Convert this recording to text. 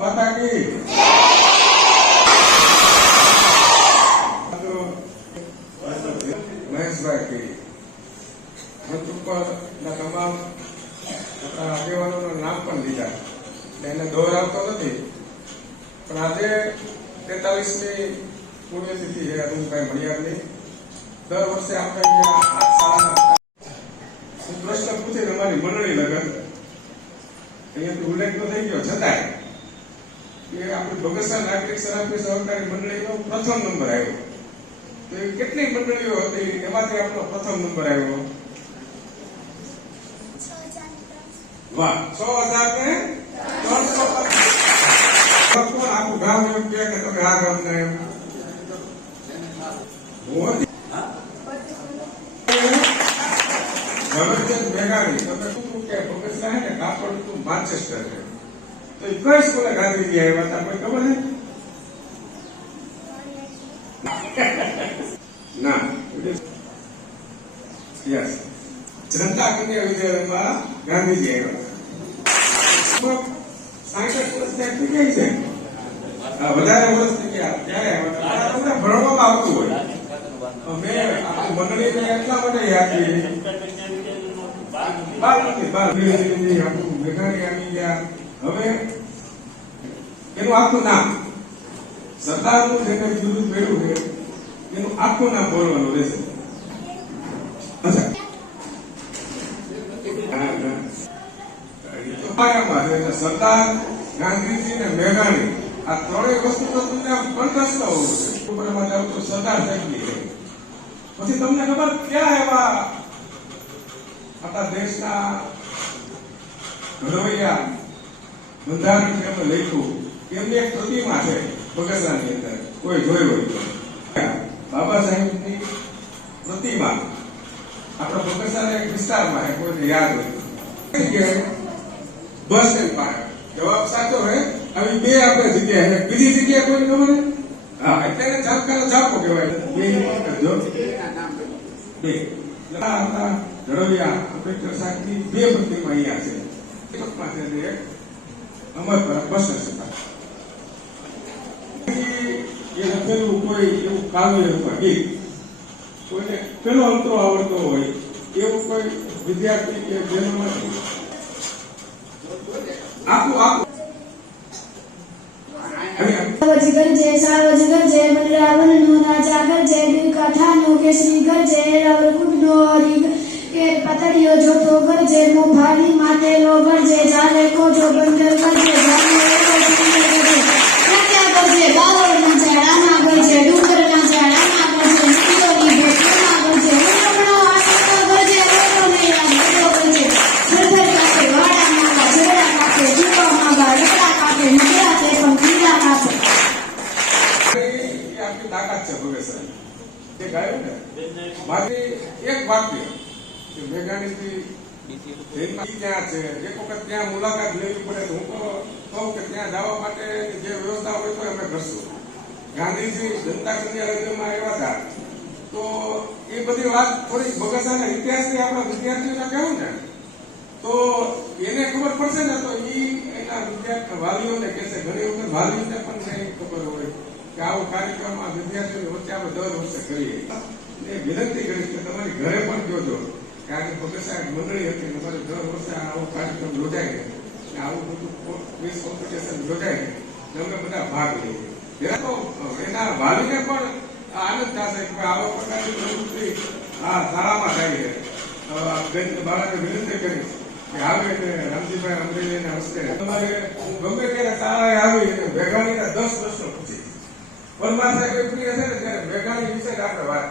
માતા કી મહેશભાઈ કી મંચ ઉપરના તમામ આગેવાનોનું નામ પણ લીધા એને દોહરાવતો નથી, પણ આજે 43મી પુણ્યતિથિ છે અરુણભાઈ મણિયારની. દર વર્ષે આપણે અહીંયા આ શાળાના પ્રશ્ન પૂછે અમારી મંડળી લગન અહીંયાથી ઉલ્લેખ તો થઈ ગયો, છતાંય કે આપણી બગસરા નાગરિક સરાફી સહકારી મંડળીનો પ્રથમ નંબર આવ્યો. તો એ કેટલી મંડળીઓ હતી એમાંથી આપણો પ્રથમ નંબર આવ્યો? વાહ, 6,300. આખું ગામ એમ કે તમે આ ગામ ને એમ ઝવેરચંદ મેઘાણી તમે શું કે બગસરા હે ને કાપડ તું માન્ચેસ્ટર છે, તો એ કઈ સ્કૂલે ગાંધીજી આવ્યા હતા કોઈ ખબર છે? ના, યસ, જનતા કન્યા વિદ્યાલયમાં ગાંધીજી આવ્યા. 65 વર્ષ ત્યાં થઈ છે, વધારે વર્ષ થઈ ગયા. ત્યારે તમને ભણવામાં આવતું હોય. મેં આપણી મંડળીને એટલા માટે યાદ કરી મેઘાણી આવી ગયા. હવે એનું આખું નામ સરદારનું જેને બિરુદ મેળવ્યું છે એનું આખું નામ બોલવાનું રહેશે. સરદાર, ગાંધીજી ને મેઘાણી આ ત્રણેય વસ્તુ તો તમને કંઠસ્થ હોવું છે. સરદાર સાહેબની પછી તમને ખબર ક્યાં એવા આપણા દેશના ઘડવૈયા બંધારણ છે એમને લખ્યું, એમની એક પ્રતિમા છે બગસરાની અંદર, કોઈ જોઈ હોય બાબા સાહેબની પ્રતિમા આપણા બગસરાના એક વિસ્તારમાં છે, કોઈને યાદ હોય બસ સ્ટેન્ડ પાસે. જવાબ સાચો હોય. આવી બે આપણે જગ્યા છે, બીજી જગ્યા કોઈ ખબર? હા, એટલે જાપકાનો જાપો કહેવાય. બે ધડવિયા આંબેડકર સાહેબની બે પ્રતિમા અહીંયા છે. એક અમર બસ સ્ટેશન એ લખેલું કોઈ એવું કાવ્ય અથવા ગીત કોઈને પેલો અંતરો આવડતો હોય એવું કોઈ વિદ્યાર્થી કે જેનામાંથી ગરજે સાવજ ગરજે બલરાવન નો રાજા ગરજે દિલ કાઠા નો કેસરી ગરજે રવરકુટ નો હરી કે પતડીયો જોતો ગરજે મો ભારી માતે લો ગરજે જાલે કો જો બંદર ગરજે જાલે કો બંદર ગરજે ક્યાં ગરજે બાવળ ના ઝાડા ના ગરજે ડુંગર ના ઝાડા ના ગરજે નીલોની ભેટો ના ગરજે ઉનમણો આશો ગરજે રોટો નૈયા ગરજો ગરજે સરદર કાકે વાડા માગા ઝરડા કાકે જીવા માગા રડા કાકે મગરા તે પણ પીડા કાકે. તાકાત છે બગસરા એ ગાયું ને. મારી એક વાક્ય કે મેઘાણીથી ત્યાં છે, એક વખત ત્યાં મુલાકાત લેવી પડે તો હું કહું કે ત્યાં જવા માટે જે વ્યવસ્થા હોય તો અમે કરશું. ગાંધીજી જનતા કન્યા રાજ્યમાં આવ્યા હતા તો એ બધી વાત થોડીક બગસરાના ઇતિહાસથી આપણા વિદ્યાર્થીઓને કહેવું ને તો એને ખબર પડશે ને તો એ એના વિદ્યાર્થી વાલીઓને કહેશે. ઘણી વખત વાલીઓને પણ નહીં ખબર હોય કે આવો કાર્યક્રમ આ વિદ્યાર્થીઓ વચ્ચે આપણે દર વર્ષે કરીએ. એ વિનંતી કરીશ કે તમારી ઘરે પણ જોજો કે આજે બગસરા મંડળી હતી, તમારે દર વર્ષે આવો કાર્યક્રમ યોજાય ને આવું બધું ક્વિઝ કોમ્પિટિશન યોજાય ને અમે બધા ભાગ લઈએ. તો એના વાલીને પણ આનંદ થશે કે આવા પ્રકારની પ્રવૃત્તિ આ શાળામાં થાય છે. બાળકે વિનંતી કરી કે આવે ને રામજીભાઈ અમરેલીના હસ્તે તમારે હું ગમે ત્યારે શાળાએ આવી મેઘાણીના 10 પ્રશ્નો પૂછી પરમાર સાહેબ ફ્રી હશે ને ત્યારે મેઘાણી વિશે આપણે વાત